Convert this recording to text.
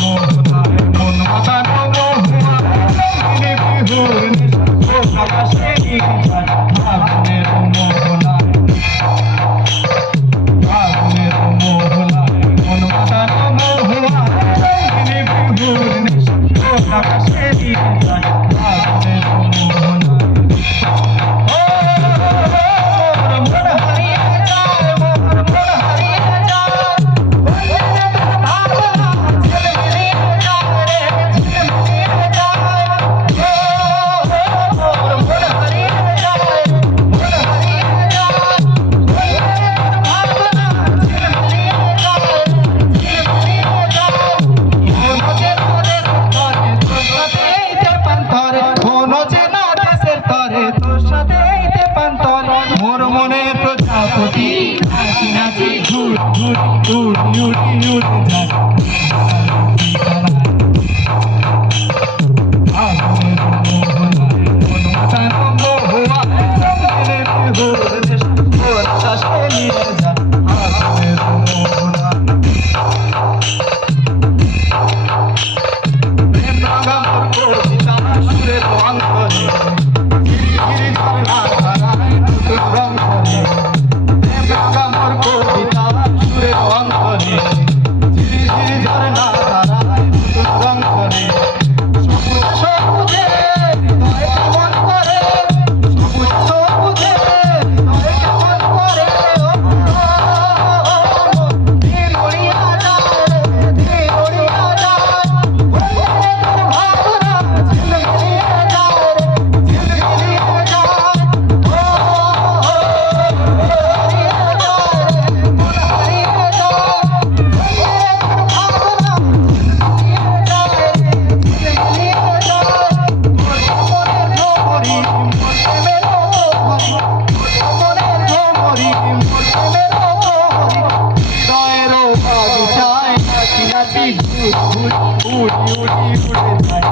মন মাতানো রাতে তোর সাথে পান্তর মোর মনে প্রজাপতি নাচি নাচি ঘুর ঘুর ঘুর ইউটি ইউটি নাচি নাচি ঘুরি ঘুরি উড়ি উড়ে যায়